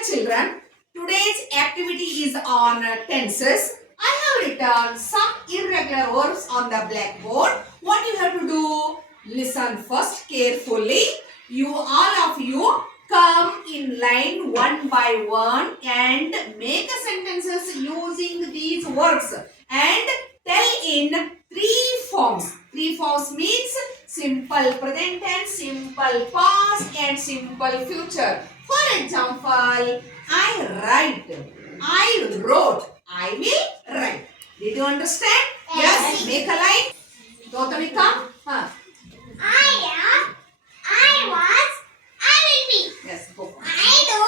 Dear children, today's activity is on tenses. I have written some irregular verbs on the blackboard. What you have to do? Listen first carefully. All of you come in line one by one and make sentences using these words and tell in three forms. Three forms means simple present tense, simple past and simple future. For example, I write, I wrote, I will write. Did you understand? Yes. Make a line. Gautamika. I was, I will be. Yes, go. I do,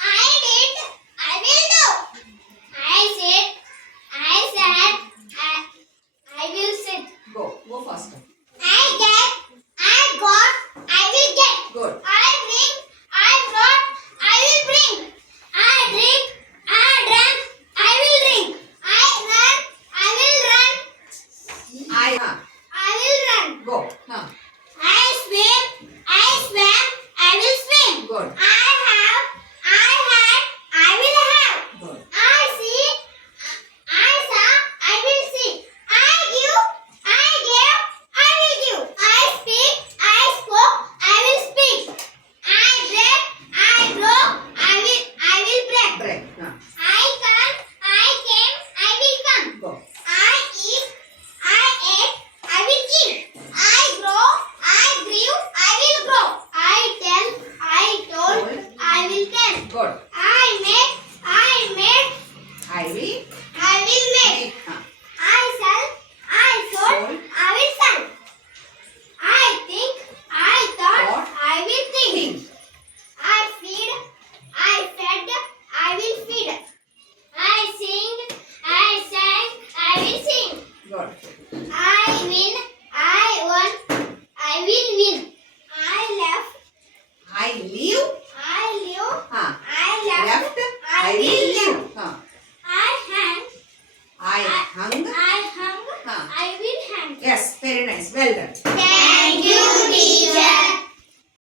I did, I will do. I said, I will sit. Go faster. I got, I will get. Good. I bring, I brought, I will bring. I drink, I drank, I will drink. I run, I will run. I will run. Go. I swim, I will swim. Good. I had, I will have. Good. I see, I saw, I will see. I give, I gave, I will give. I speak, I spoke, I will speak. I break, I broke, I will break. Break. I come, I came, I will come. Go. I eat, I ate, I will eat. I grow, I grew, I will grow. I tell, I told, I will tell. Good. I make, I made, I will I will make. make. I sell, I sold, I will sell. I think, I thought, I will think. Think. I feed, I fed, I will feed. I sing, I sang, I will sing. Good. I win, I won, I will win. I left, I live. I live, I Left. left, I will live. I hang, I hung. I hung, I will hang. Yes, very nice. Well done. Thank you, teacher.